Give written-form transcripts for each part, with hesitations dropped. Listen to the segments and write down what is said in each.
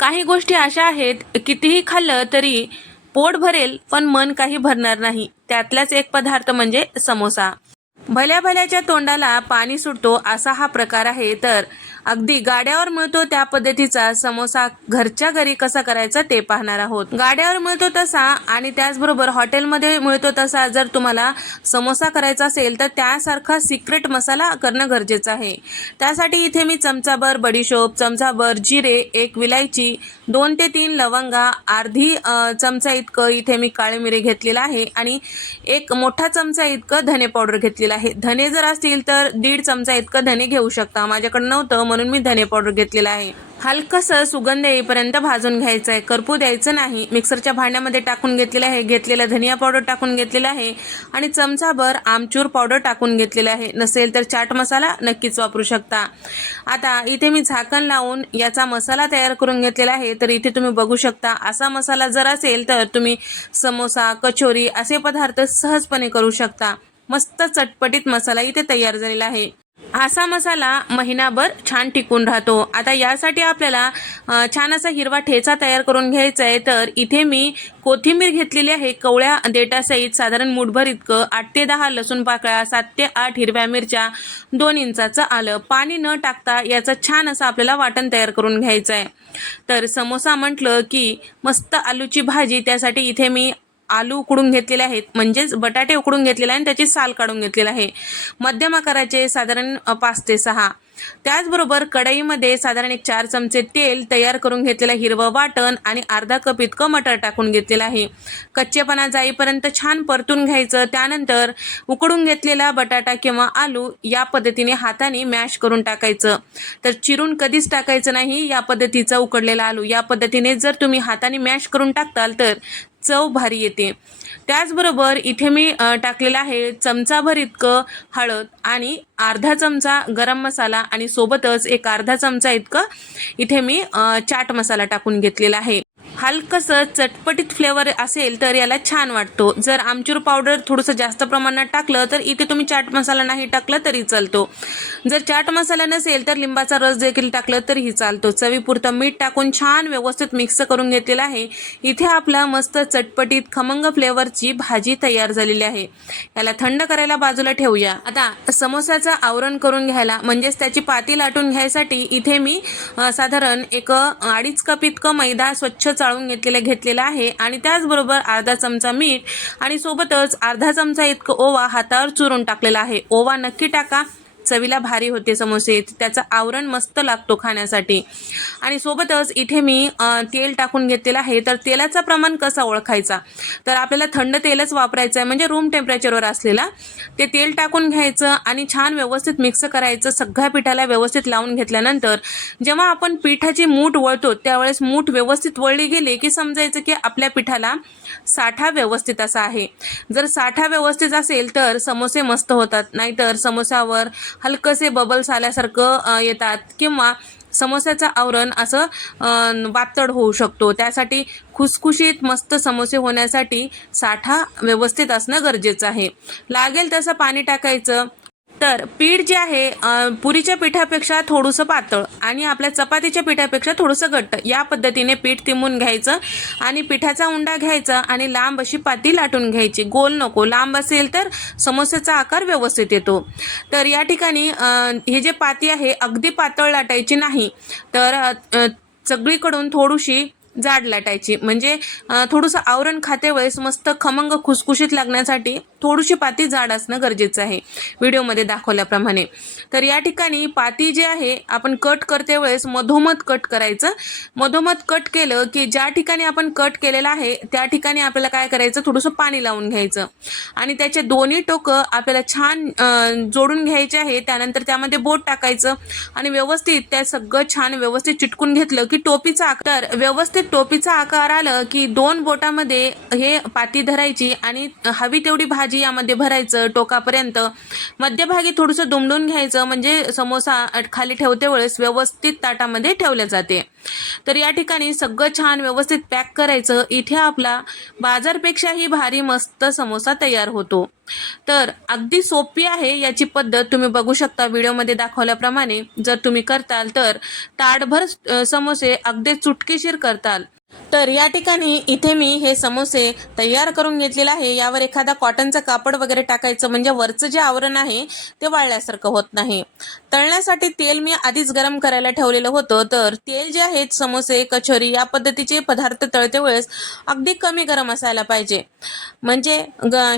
काही गोष्टी अशा आहेत, कितीही खाल्लं तरी पोट भरेल पण मन काही भरणार नाही. त्यातलाच एक पदार्थ म्हणजे समोसा. भल्या भल्याच्या तोंडाला पाणी सुटतो असा हा प्रकार आहे. तर अगदी गाड्यावर मिळतो त्या पद्धतीचा समोसा घरच्या घरी कसा करायचा ते पाहणार आहोत. गाड्यावर मिळतो तसा आणि त्याचबरोबर हॉटेलमध्ये मिळतो तसा जर तुम्हाला समोसा करायचा असेल तर त्यासारखा सिक्रेट मसाला करणं गरजेचं आहे. त्यासाठी इथे मी चमचाभर बडीशोप, चमचाभर जिरे, एक विलायची, 2 ते 3 लवंगा, अर्धी चमचा इतकं इथे मी काळे मिरे घेतलेला आहे आणि एक मोठा चमचा इतकं धने पावडर घेतलेला आहे. धने जर असतील तर 1.5 चमचा इतकं धने घेऊ शकता. माझ्याकडे नव्हतं म्हणून मी धने पावडर घेतलेला आहे. हलकसं सुगंध येईपर्यंत भाजून घ्यायचं आहे, करपू द्यायचं नाही. मिक्सरच्या भांड्यामध्ये टाकून घेतलेलं आहे. घेतलेला धनिया पावडर टाकून घेतलेला आहे आणि चमचाभर आमचूर पावडर टाकून घेतलेला आहे. नसेल तर चाट मसाला नक्कीच वापरू शकता. आता इथे मी झाकण लावून याचा मसाला तयार करून घेतलेला आहे. तर इथे तुम्ही बघू शकता असा मसाला जर असेल तर तुम्ही समोसा, कचोरी असे पदार्थ सहजपणे करू शकता. मस्त चटपटीत मसाला इथे तयार झालेला आहे. असा मसाला महिनाभर छान टिकून राहतो. आता यासाठी आपल्याला छान असा हिरवा ठेचा तयार करून घ्यायचा आहे. तर इथे मी कोथिंबीर घेतलेली आहे कवळ्या देठासहित, साधारण मुठभर इतकं, 8 ते 10 लसूण पाकळ्या, 7 ते 8 हिरव्या मिरच्या, 2 इंचाचं आलं. पाणी न टाकता याचं छान असं आपल्याला वाटण तयार करून घ्यायचं आहे. तर समोसा म्हटलं की मस्त आलूची भाजी, त्यासाठी इथे मी आलू उकडून घेतलेले आहेत, म्हणजेच बटाटे उकडून घेतलेले आहे आणि त्याची साल काढून घेतलेला आहे. मध्यम आकाराचे साधारण 5 ते 6. त्याचबरोबर कढईमध्ये साधारण 4 चमचे तेल, तयार करून घेतलेलं हिरवं वाटण आणि अर्धा कप इतकं मटर टाकून घेतलेलं आहे. कच्चेपणा जाईपर्यंत छान परतून घ्यायचं. त्यानंतर उकडून घेतलेला बटाटा किंवा आलू या पद्धतीने हाताने मॅश करून टाकायचं. तर चिरून कधीच टाकायचं नाही. या पद्धतीचा उकडलेला आलू या पद्धतीने जर तुम्ही हाताने मॅश करून टाकताल तर चव भारी येते. त्याचबरोबर इथे मी टाकलेला आहे चमचाभर इतकं हळद आणि अर्धा चमचा गरम मसाला आणि सोबतच एक अर्धा चमचा इतकं इथे मी चाट मसाला टाकून घेतलेला आहे. हलकसं चटपटीत फ्लेवर असेल तर याला छान वाटतो. जर आमचूर पावडर थोडंसं जास्त प्रमाणात टाकलं तर इथे तुम्ही चाट मसाला नाही टाकला तरी चालतो. जर चाट मसाला नसेल तर लिंबाचा रस देखील टाकलं तरीही चालतो. चवीपुरतं मीठ टाकून छान व्यवस्थित मिक्स करून घेतलेलं आहे. इथे आपला मस्त चटपटीत खमंग फ्लेवरची भाजी तयार झालेली आहे. याला थंड करायला बाजूला ठेवूया. आता समोसाचं आवरण करून घ्यायला म्हणजेच त्याची पाती लाटून घ्यायसाठी इथे मी साधारण 2.5 कप इतकं मैदा स्वच्छ चाळून घेतलेला आहे आणि त्याचबरोबर अर्धा चमचा मीठ आणि सोबतच अर्धा चमचा इतकं ओवा हातावर चुरून टाकलेला आहे. ओवा नक्की टाका, चवीला भारी होते समोसे, त्याचं आवरण मस्त लागतो खाण्यासाठी. आणि सोबतच इथे मी तेल टाकून घेतलेलं आहे. तर तेलाचं प्रमाण कसं ओळखायचा, तर आपल्याला थंड तेलच वापरायचं आहे, म्हणजे रूम टेम्परेचरवर असलेला ते तेल टाकून घ्यायचं आणि छान व्यवस्थित मिक्स करायचं. सगळ्या पिठाला व्यवस्थित लावून घेतल्यानंतर जेव्हा आपण पिठाची मूठ वळतो त्यावेळेस मूठ व्यवस्थित वळली गेली की समजायचं की आपल्या पिठाला साठा व्यवस्थित असा आहे. जर साठा व्यवस्थित असेल तर समोसे मस्त होतात, नाहीतर समोसावर हलकसे बबल्स आल्यासारखं येतात किंवा समोस्याचं आवरण असं वातड होऊ शकतो. त्यासाठी खुसखुशीत मस्त समोसे होण्यासाठी साठा व्यवस्थित असणं गरजेचं आहे. लागेल तसं पाणी टाकायचं. तर पीठ जे आहे पुरीच्या पिठापेक्षा थोडंसं पातळ आणि आपल्या चपातीच्या पिठापेक्षा थोडंसं घट्ट या पद्धतीने पीठ तिंबून घ्यायचं आणि पिठाचा उंडा घ्यायचा आणि लांब अशी पाती लाटून घ्यायची. गोल नको, लांब असेल तर समोस्याचा आकार व्यवस्थित येतो. तर या ठिकाणी हे जे पाती आहे अगदी पातळ लाटायची नाही, तर सगळीकडून थोडीशी जाड लाटायची, म्हणजे थोडंसं आवरण खाते वेळेस मस्त खमंग खुसखुशीत लागण्यासाठी थोडीशी पाती जाड असणं गरजेचं आहे व्हिडिओमध्ये दाखवल्याप्रमाणे. तर या ठिकाणी पाती जे आहे आपण कट करते वेळेस मधोमध कट करायचं. मधोमध कट केलं की ज्या ठिकाणी आपण कट केलेलं आहे त्या ठिकाणी आपल्याला काय करायचं, थोडंसं पाणी लावून घ्यायचं आणि त्याचे दोन्ही टोकं आपल्याला छान जोडून घ्यायचे आहे. त्यानंतर त्यामध्ये बोट टाकायचं आणि व्यवस्थित त्या सगळं छान व्यवस्थित चिटकून घेतलं की टोपीचा आकार, व्यवस्थित टोपीचा आकार आलं की 2 बोटामध्ये हे पाती धरायची आणि हवी तेवढी भाजी भाजी यामध्ये भरायचं टोकापर्यंत. मध्यभागी थोडंसं दुमडून घ्यायचं म्हणजे समोसा खाली ठेवते वेळेस व्यवस्थित ताटामध्ये ठेवले जाते. तर या ठिकाणी सगळं छान व्यवस्थित पॅक करायचं. इथे आपला बाजारपेक्षाही भारी मस्त समोसा तयार होतो. तर अगदी सोपी आहे याची पद्धत तुम्ही बघू शकता व्हिडिओमध्ये दाखवल्याप्रमाणे. जर तुम्ही करताल तर ताटभर समोसे अगदी चुटकीशीर करताल. तर या ठिकाणी इथे मी हे समोसे तयार करून घेतलेले आहे. यावर एखादा कॉटनचा कापड वगैरे टाकायचं म्हणजे वरचं जे आवरण आहे ते वाळल्यासारखं होत नाही. तळण्यासाठी तेल मी आधीच गरम करायला ठेवलेलं होतं. तर तेल जे आहे समोसे कचोरी या पद्धतीचे पदार्थ तळते वेळेस अगदी कमी गरम असायला पाहिजे. म्हणजे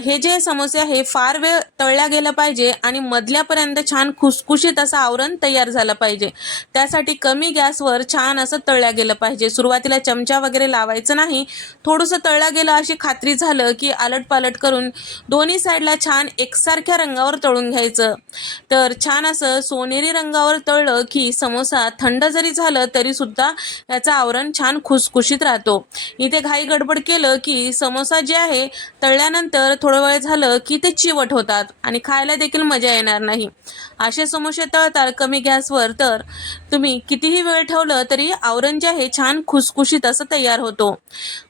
हे जे समोसे आहे फार वेळ तळल्या गेलं पाहिजे आणि मधल्यापर्यंत छान खुसखुशीत असं आवरण तयार झालं पाहिजे. त्यासाठी कमी गॅसवर छान असं तळल्या गेलं पाहिजे. सुरुवातीला चमचा वगैरे लावायचं नाही. थोडंसं तळलं गेलं अशी खात्री झालं की आलटपालट करून दोन्ही साईडला छान एकसारख्या रंगावर तळून घ्यायचं. तर छान असं सोनेरी रंगावर तळलं की समोसा थंड जरी झालं तरी सुद्धा याचं आवरण छान खुसखुशीत राहतो. इथे घाई गडबड केलं की समोसा जे आहे तळल्यानंतर थोडं वेळ झालं की ते चिवट होतात आणि खायला देखील मजा येणार नाही. असे समोसे तळतात कमी गॅसवर तर तुम्ही कितीही वेळ ठेवलं तरी आवरण जे आहे छान खुसखुशीत असं तयार होतो.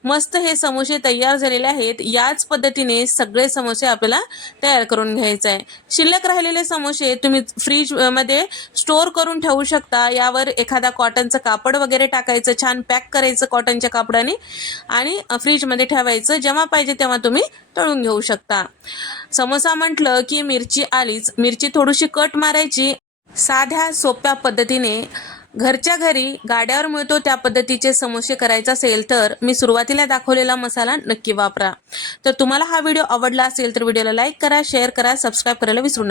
मस्त हे समोसे तयार झालेले आहेत. याच पद्धतीने सगळे समोसे आपल्याला तयार करून घ्यायचे आहे. शिल्लक राहिलेले समोसे तुम्ही फ्रीज मध्ये स्टोअर करून ठेवू शकता. यावर एखादा कॉटनचं कापड वगैरे टाकायचं, छान पॅक करायचं कॉटनच्या कापडाने आणि फ्रीजमध्ये ठेवायचं. जेव्हा पाहिजे तेव्हा तुम्ही तळून घेऊ शकता. समोसा म्हटलं की मिरची आलीच. मिरची थोडीशी कट मारायची. साध्या सोप्या पद्धतीने घरच्या घरी गाड्यावर मिळतो त्या पद्धतीचे समोसे करायचे असेल तर मी सुरुवातीला दाखवलेला मसाला नक्की वापरा. तर तुम्हाला हा व्हिडिओ आवडला असेल तर व्हिडिओला लाईक करा, शेअर करा, सबस्क्राईब करायला विसरू नका.